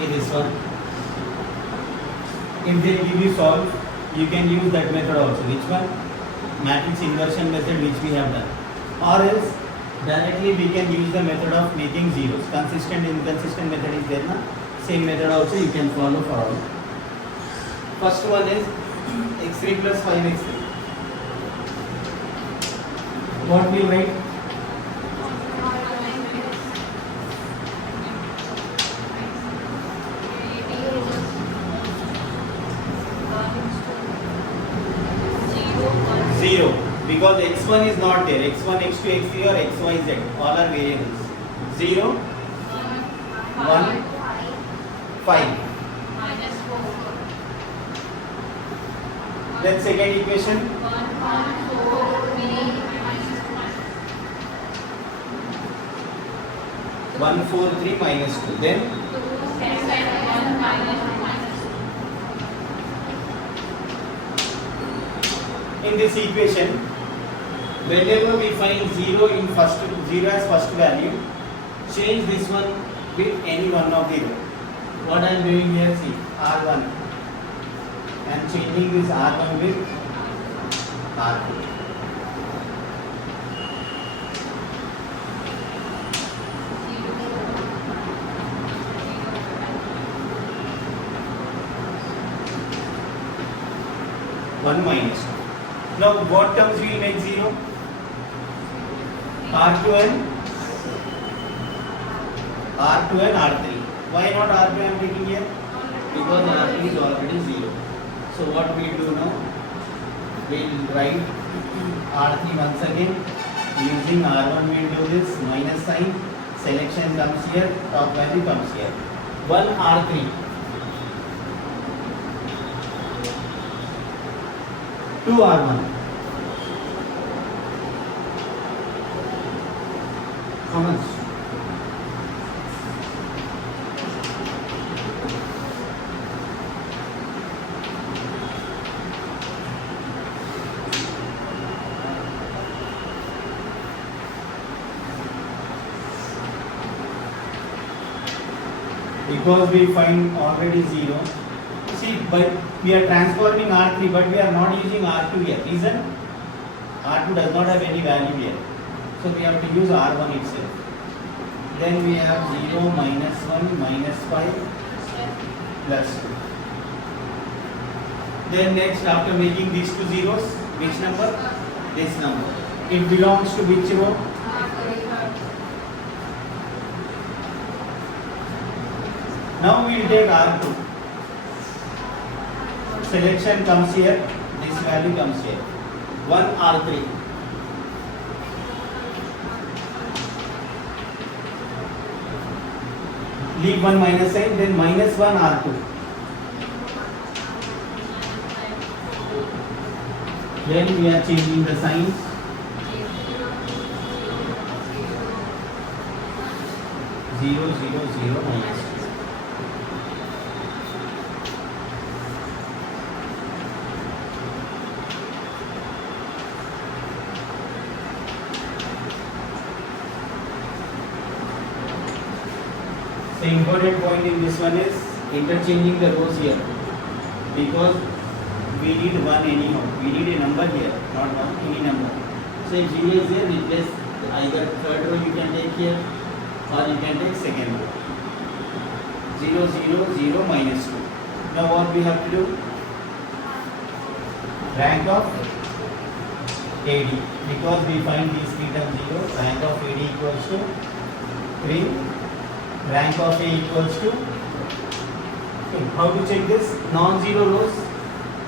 is this one. If they give you solve, you can use that method also. Which one? Matrix inversion method, which we have done. Or else directly we can use the method of making zeros. Consistent, inconsistent method is there, na? Same method also you can follow for all. First one is x3 plus 5x3. What we write? Zero, because x1 is not there. x1, x2, x3 or xy, z all are variables. 0, 1, 5. Then second equation. 1, 4, 3 minus 2. Then in this equation, whenever we find 0 in first 0 as first value, change this one with any one of the row. What I am doing here, see, R1. I am changing this R1 with R2. One minus 2. Now what terms will make 0? R2 and R3. Why not R2 I am taking here? Because R3 is already 0. So what we do now? We will write R3 once again. Using R1 we will do this minus sign. Selection comes here. Top value comes here. 1 R3. 2 R1. How much? Because we find already 0. See, but we are transforming R3, but we are not using R2 here. Reason? R2 does not have any value here. So we have to use R1 itself. Then we have 0, minus 1, minus 5, plus 2. Then next, after making these two zeros, which number? This number. It belongs to which row? Now we will take R2. Selection comes here, this value comes here. 1 R3. Leave one minus sign, then minus 1 R2. Then we are changing the signs. Zero, zero, zero, minus 2. The important point in this one is interchanging the rows here, because we need one anyhow. We need a number here, not one, any number. So if 0 is there, replace either third row you can take here or you can take second row. 0, 0, 0, minus 2. Now what we have to do? Rank of AD. Because we find these three terms 0, rank of AD equals to 3. Rank of A equals to, okay, how to check this? Non-zero rows,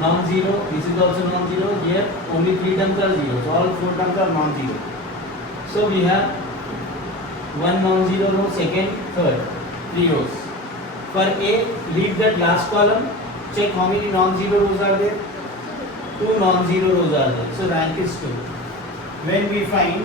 non-zero, this is also non-zero, here only 3 terms are 0, so all 4 terms are non-zero. So we have one non-zero row, second, third, 3 rows. For A, leave that last column, check how many non-zero rows are there? 2 non-zero rows are there, so rank is 2. When we find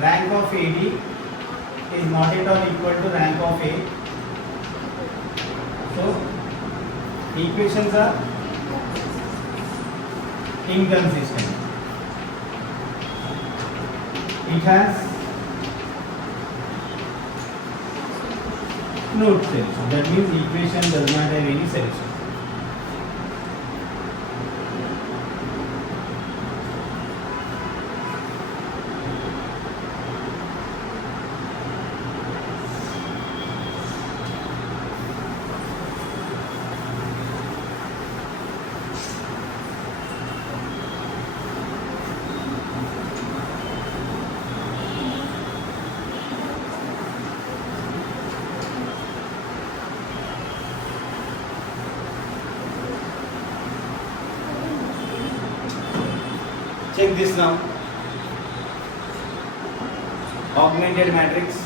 rank of AD is not at all equal to rank of A. So, equations are inconsistent. It has no solution. That means equation does not have any solution. Check this now. Augmented matrix.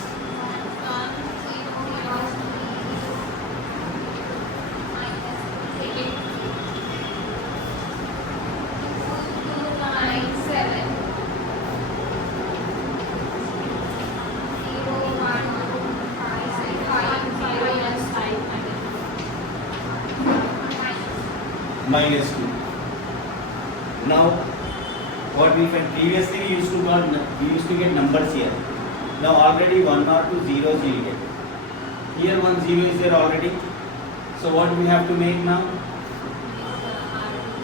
Minus 2. Now what we found previously, we used to get numbers here. Now already 1 or 2 zeros we will get. Here 1 0 is there already. So what we have to make now?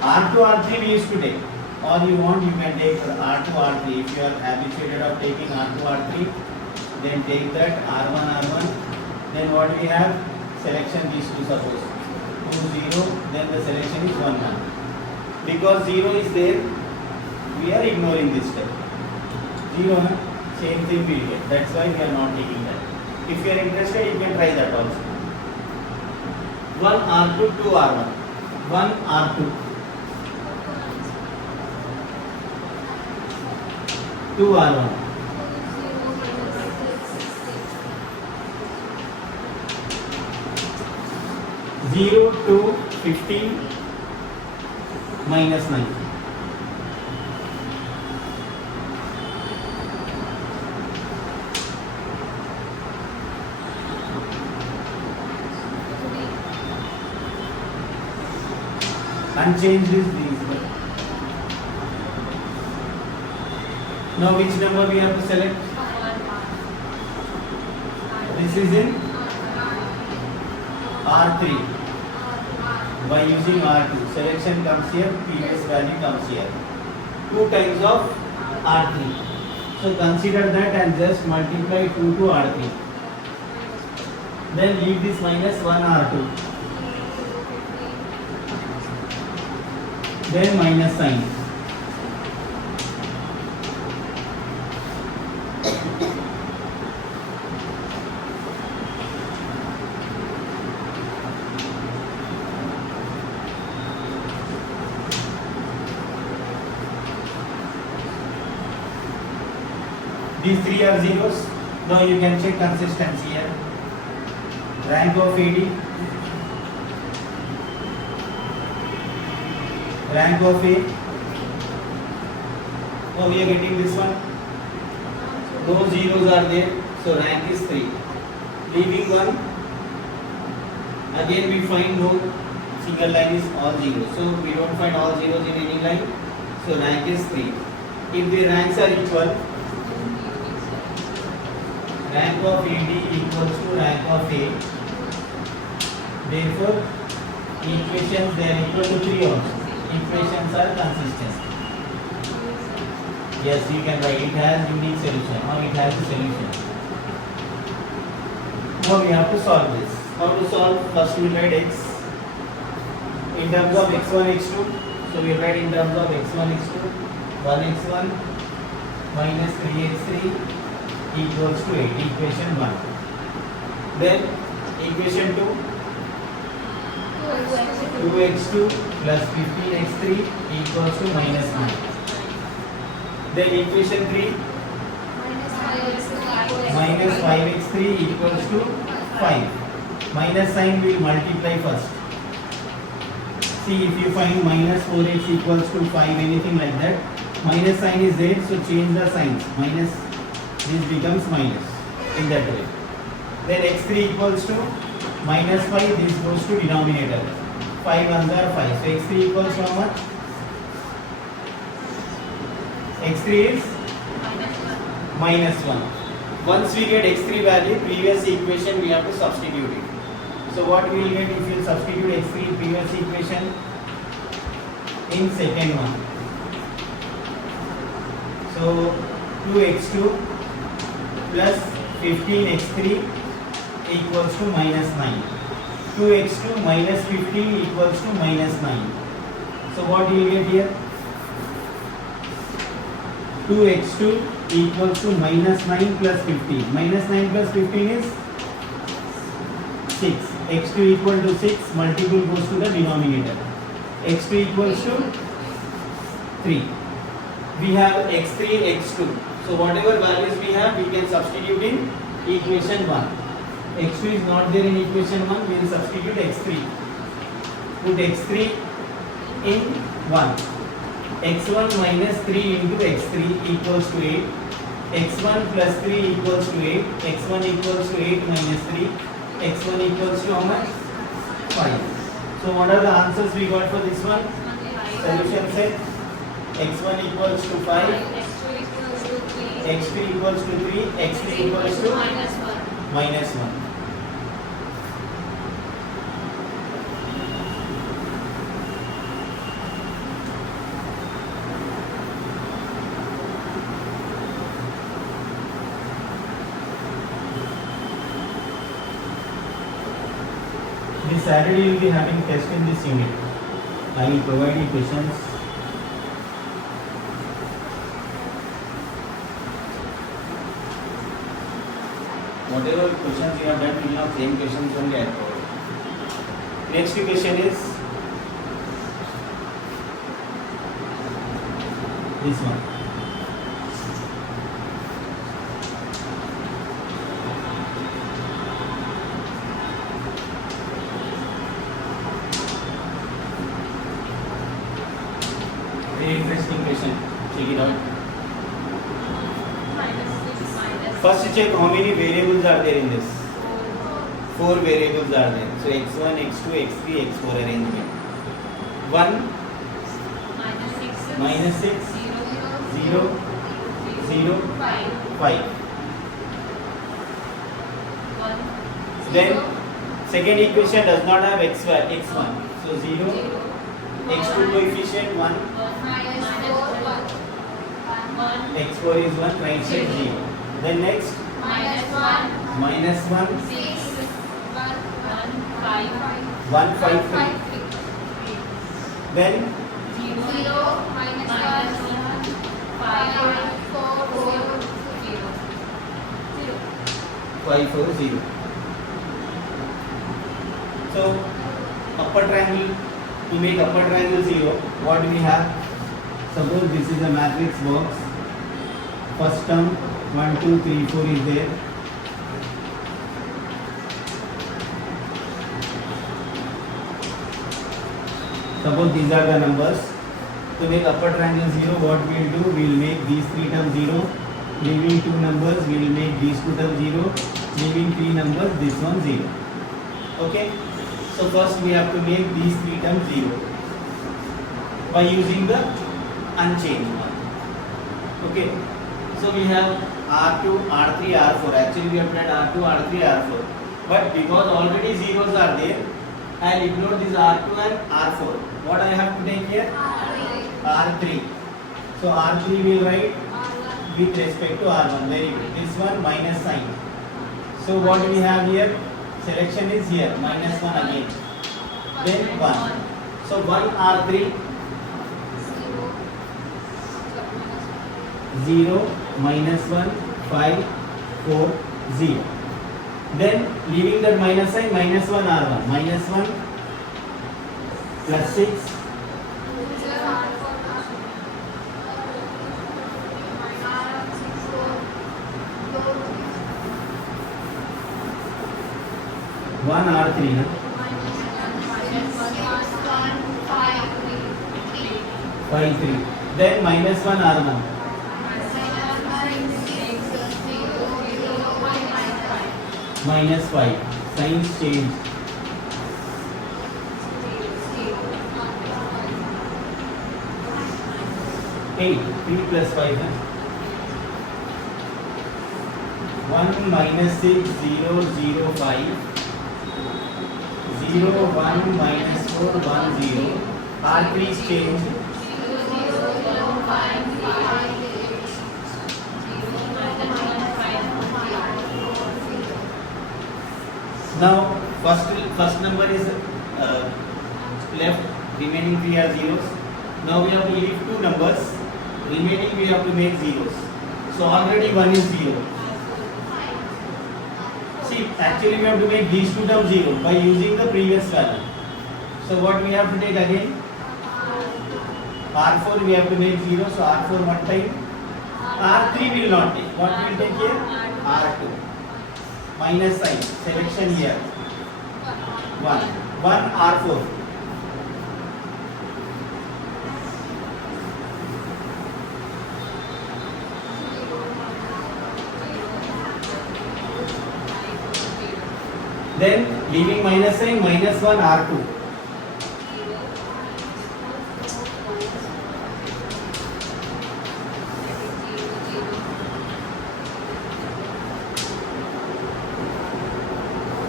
R2 R3 we used to take. Or you want, you can take R2 R3. If you are habituated of taking R2 R3, then take that R1 R1. Then what we have? Selection these two, suppose 2 0. Then the selection is 1 1. Because 0 is there, we are ignoring this step. 0, na? Same thing we will get. That's why we are not taking that. If you are interested, you can try that also. 1 R2, 2 R1. 1 R2. 2 R1. 0 to 15 minus 9. Unchanged is these. Now which number we have to select? This is in R3. By using R2, selection comes here, previous value comes here. 2 times of R3. So consider that and just multiply 2 to R3. Then leave this minus 1 R2. Then minus sign. These three are zeros. Now you can check consistency here. Rank of AD. Rank of A. Now we are getting this one. No zeros are there. So rank is 3. Leaving 1. Again we find no single line is all zeros. So we don't find all zeros in any line. So rank is 3. If the ranks are equal, rank of AD equals to rank of A. Therefore, equations they are equal to 3 also. Equations are consistent. Yes, you can write it has unique solution or it has a solution. Now we have to solve this. How to solve? First we write x in terms of x1, x2. So we write in terms of x1, x2, 1x1 minus 3x3 equals to 8, equation 1. Then equation 2, 2x2 plus 15x3 equals to minus 9. Then equation 3, minus 5x3 equals to 5. Minus sign will multiply first. See, if you find minus 4x equals to 5, anything like that, minus sign is there, so change the signs. Minus, this becomes minus in that way. Then x3 equals to minus 5, this goes to denominator. 5 ones are 5. So x3 equals to how much? x3 is minus 1. Once we get x3 value, previous equation we have to substitute it. So what we will get if you substitute x3 previous equation in second one? So 2x2 plus 15x3 equals to minus 9. 2x2 minus 15 equals to minus 9. So what do you get here? 2x2 equals to minus 9 plus 15. Minus 9 plus 15 is 6. x2 equal to 6, multiple goes to the denominator. x2 equals to 3. We have x3, x2. So whatever values we have, we can substitute in equation 1. x2 is not there in equation 1, we will substitute x3. Put x3 in 1. x1 minus 3 into x3 equals to 8. x1 plus 3 equals to 8. x1 equals to 8 minus 3. x1 equals to how much? 5. So what are the answers we got for this one? Solution set. x1 equals to 5. x2 equals to 3. x3 equals to minus 1. This Saturday you will be having test in this unit. I will provide you questions. Whatever questions you have done, you have same questions only I provide. Next question is this one. Very interesting question. Check it out. First check how many variables are there in this. 4 variables are there. So x1, x2, x3, x4 arrangement. 1 minus 6 0 0 5. Then second equation does not have x1. So 0 x2 coefficient 1 x4 is 1, right side 0. Then next minus 1 6 1 5 3. Then 0 minus 1 5 4 0 5 4 0. So upper triangle, to make upper triangle 0, what we have? Suppose this is a matrix box. First term 1 2 3 4 is there. Suppose these are the numbers. To make upper triangle 0, what we will do? We will make these 3 terms 0. Leaving 2 numbers, we will make these 2 terms 0. Leaving 3 numbers, this one 0. Okay? So first we have to make these 3 terms 0 by using the unchanged one. Okay? So we have R2, R3, R4. Actually we have tried R2, R3, R4. But because already zeros are there, I will ignore this R2 and R4. What I have to take here? R3. So R3 will write with respect to R1. Very good. This one minus sign. So what we have here? Selection is here. Minus 1 again. Then 1. So 1 R3. 0 minus 1 5 4 0. Then leaving that minus sign, minus 1 R1. Minus 1 plus 6 1 R3 na? 5 3. Then minus 1 R1. Minus 5. Signs change. 8. 3 plus 5 है 1 minus 6 0 0 5 0 1 minus 4 1 0. R3 is changed. 0 0 1 5 5 Now first number is left, remaining 3 are zeros. Now we have to leave two numbers, remaining we have to make zeros. So already 1 is 0. See, actually we have to make these two terms 0 by using the previous value. So what we have to take again? R4 we have to make 0, so R4 one time. R3 will not take. What will take here? R2. Minus sign, selection here. 1 R4. Then leaving minus sign, minus 1 R2.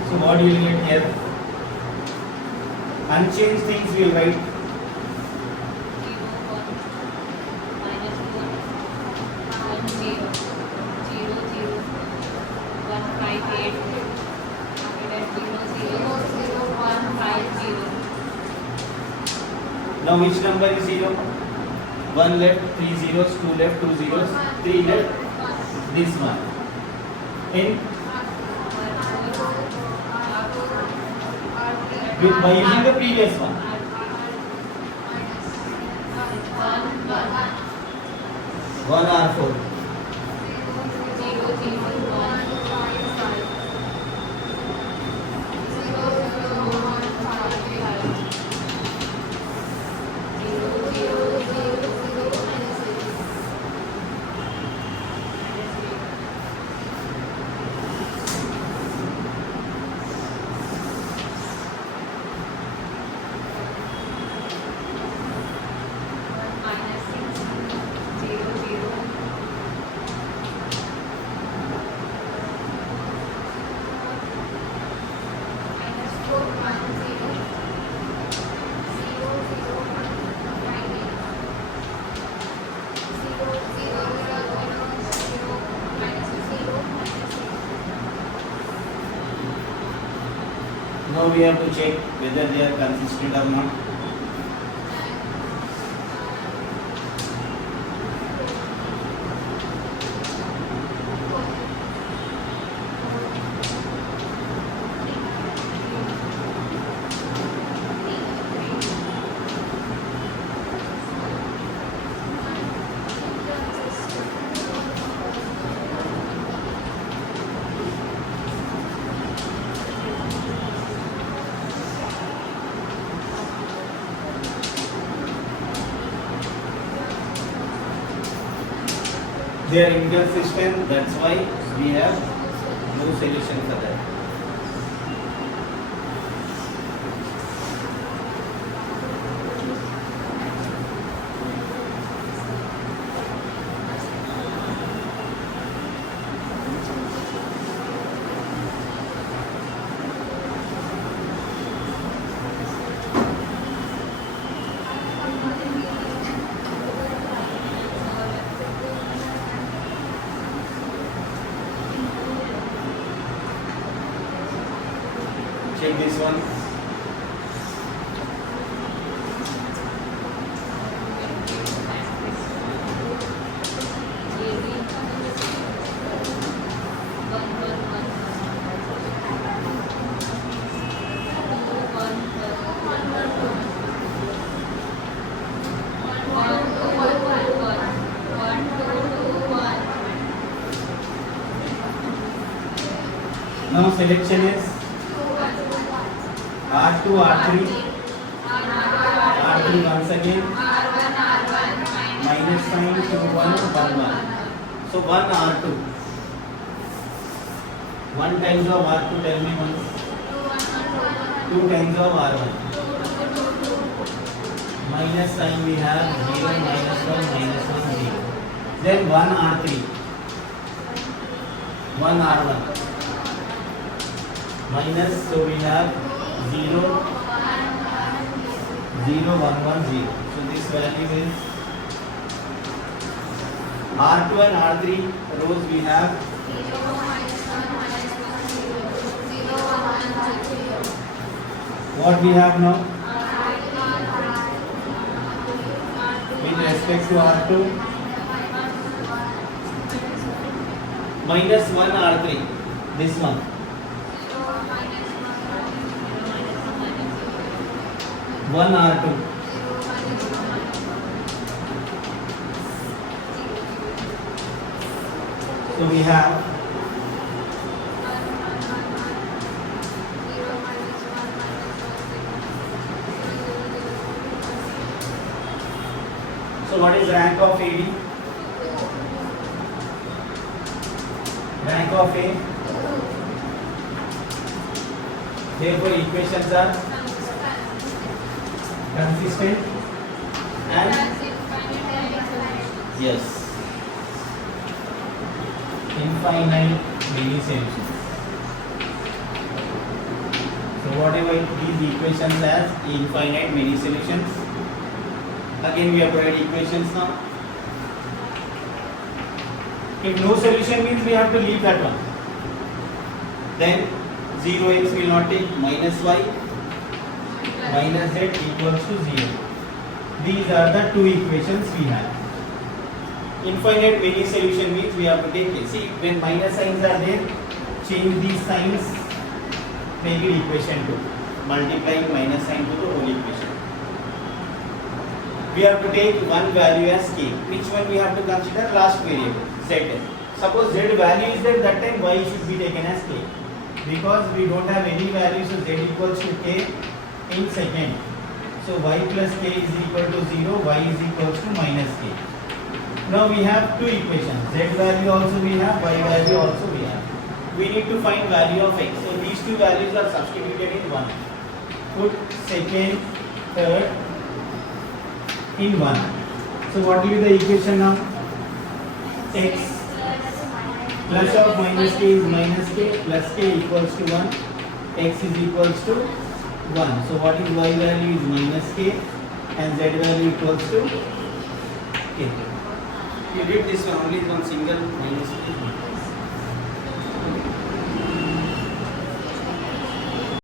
So what you will get here? Unchanged things we will write. 0 Now which number is 0? 1 left, 3 zeros, 2 left, 2 zeros, 3 left, this one. In by using the previous one. 1 R4. 0 Now we have to check whether they are consistent or not. They are inconsistent, that's why we have no solution for that. Check this one. Now selection is R2, R3, R3 once again, minus sign to 1, 1, 1. So 1 R2. 1 times of R2, tell me once. 2 times of R1. Minus sign we have 0, minus 1, 0. Then 1 R3. 1 R1 minus, so we have 0, 0, 1, 1, 0. So this value is R2 and R3 rows we have 0 minus 1 minus 1 0 1 1 0. what we have now R with respect to R2 minus 1 R3, this one 1 R2. So we have so what is rank of AD? Rank of A. Therefore equations are consistent and yes, infinite many solutions. So whatever these equations as infinite many solutions. Again we have write equations now. If no solution means we have to leave that one. Then 0x will not take, minus y minus z equals to 0. These are the two equations we have. Infinite many solution means we have to take it. See, when minus signs are there, change these signs, make it equation 2. Multiplying minus sign to the whole equation. We have to take one value as k. Which one we have to consider? Last variable, z. Suppose z value is there, that time y should be taken as k. Because we don't have any value, so z equals to k in second. So y plus k is equal to 0, y is equals to minus k. Now we have two equations, z value also we have, y value also we have. We need to find value of x. So these two values are substituted in one. Put second, third in one. So what will be the equation now? X plus of minus k is minus k, plus k equals to 1, x is equals to 1. So what is y value is minus k and z value equals to k. You did this one, only one single minus k.